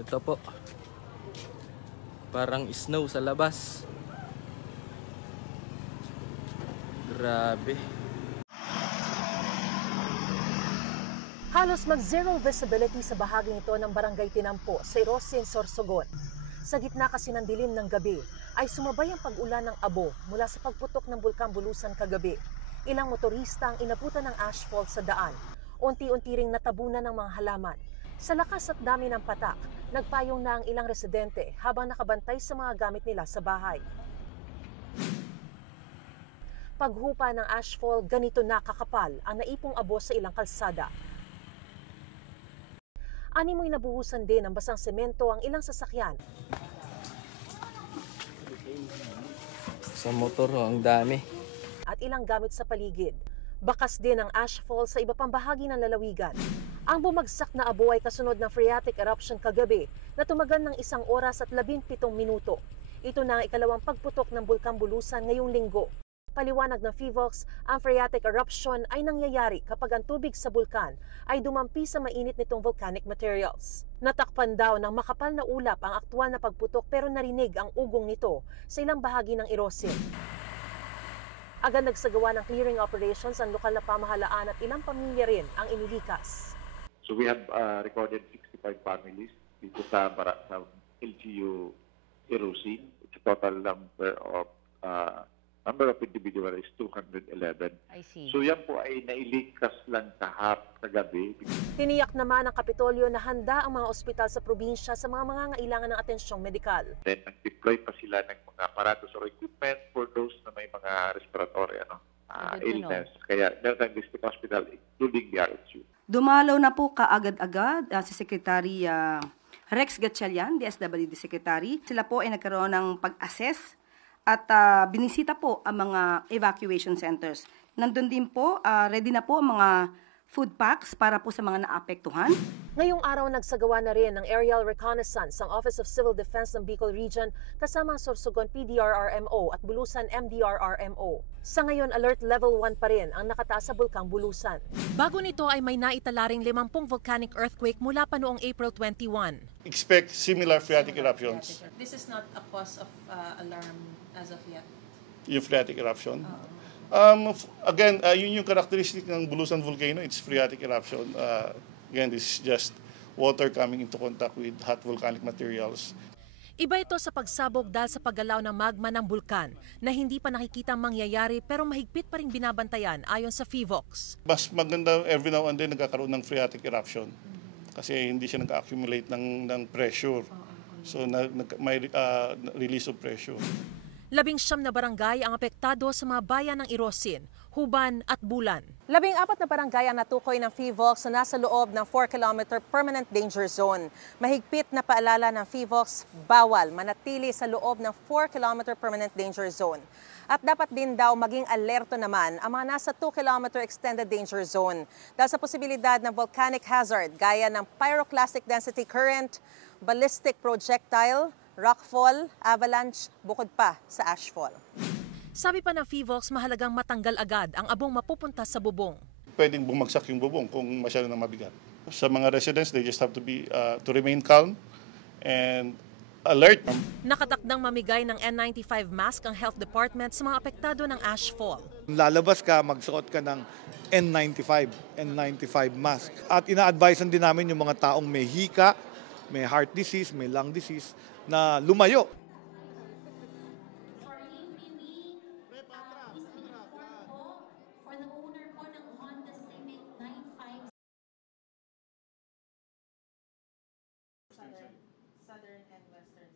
Ito po. Parang snow sa labas. Grabe. Halos mag-zero visibility sa bahaging ito ng Barangay Tinampo sa Irosin, Sorsogon. Sa gitna kasi ng dilim ng gabi ay sumabay ang pag-ulan ng abo mula sa pagputok ng Bulkang Bulusan kagabi. Ilang motorista ang inabutan ng ashfall sa daan. Unti-unti ring natabunan ng mga halaman. Sa lakas at dami ng patak, nagpayong na ang ilang residente habang nakabantay sa mga gamit nila sa bahay. Paghupa ng ashfall, ganito nakakapal ang naipong abo sa ilang kalsada. Animoy nabuhusan din ng basang semento ang ilang sasakyan. Sa motor ang dami. At ilang gamit sa paligid. Bakas din ang ashfall sa iba pang bahagi ng lalawigan. Ang bumagsak na abo ay kasunod ng phreatic eruption kagabi na tumagal ng 1 oras at 17 minuto. Ito na ang ikalawang pagputok ng Bulkang Bulusan ngayong linggo. Paliwanag ng PHIVOLCS, ang phreatic eruption ay nangyayari kapag ang tubig sa bulkan ay dumampi sa mainit nitong volcanic materials. Natakpan daw ng makapal na ulap ang aktwal na pagputok pero narinig ang ugong nito sa ilang bahagi ng Irosin. Agad nagsagawa ng clearing operations ang lokal na pamahalaan at ilang pamilya rin ang inilikas. So we have recorded 65 families dito sa LGU Irosin. It's a total number of individual is 211. I see. So yan po ay nailikas lang kagabi. Tiniyak naman ng Kapitolyo na handa ang mga ospital sa probinsya sa mga mangangailangan ng atensyong medikal. Then nag-deploy pa sila ng mga aparatos or equipment for those na may mga respiratory illness. Kaya meron tayong district hospital including the RHU. Dumalaw na po kaagad-agad si Secretary Rex Gatchalian, DSWD Secretary. Sila po ay nagkaroon ng pag-assess at binisita po ang mga evacuation centers. Nandun din po, ready na po ang mga food packs para po sa mga naapektuhan. Ngayong araw nagsagawa na rin ng aerial reconnaissance ang Office of Civil Defense ng Bicol Region kasama ang Sorsogon PDRRMO at Bulusan MDRRMO. Sa ngayon, alert level 1 pa rin ang nakataas sa Bulkang Bulusan. Bago nito ay may naitalaring 50 volcanic earthquake mula pa noong April 21. Expect similar phreatic eruptions. This is not a cause of alarm as of yet. Yung phreatic eruption. Again, yun yung characteristic ng Bulusan volcano. It's phreatic eruption. Again, this is just water coming into contact with hot volcanic materials. Iba ito sa pagsabog dahil sa paggalaw ng magma ng bulkan na hindi pa nakikitang mangyayari pero mahigpit pa rin binabantayan ayon sa PHIVOLCS. Mas maganda every now and then nagkakaroon ng phreatic eruption kasi hindi siya nag-accumulate ng pressure. So may release of pressure. 19 na barangay ang apektado sa mga bayan ng Irosin, Huban at Bulan. 14 na barangay ang natukoy ng PHIVOLCS na nasa loob ng 4-kilometer permanent danger zone. Mahigpit na paalala ng PHIVOLCS, bawal manatili sa loob ng 4-kilometer permanent danger zone. At dapat din daw maging alerto naman ang mga nasa 2-kilometer extended danger zone dahil sa posibilidad ng volcanic hazard gaya ng pyroclastic density current, ballistic projectile, rockfall, avalanche, bukod pa sa ashfall. Sabi pa ng PHIVOLCS, mahalagang matanggal agad ang abong mapupunta sa bubong. Pwedeng bumagsak yung bubong kung masyado na mabigat. Sa mga residents, they just have to remain calm and alert. Nakatakdang mamigay ng N95 mask ang Health Department sa mga apektado ng ashfall. Lalabas ka, magsuot ka ng N95 mask. At ina-advisean din namin yung mga taong may hika, may heart disease, may lung disease, na lumayo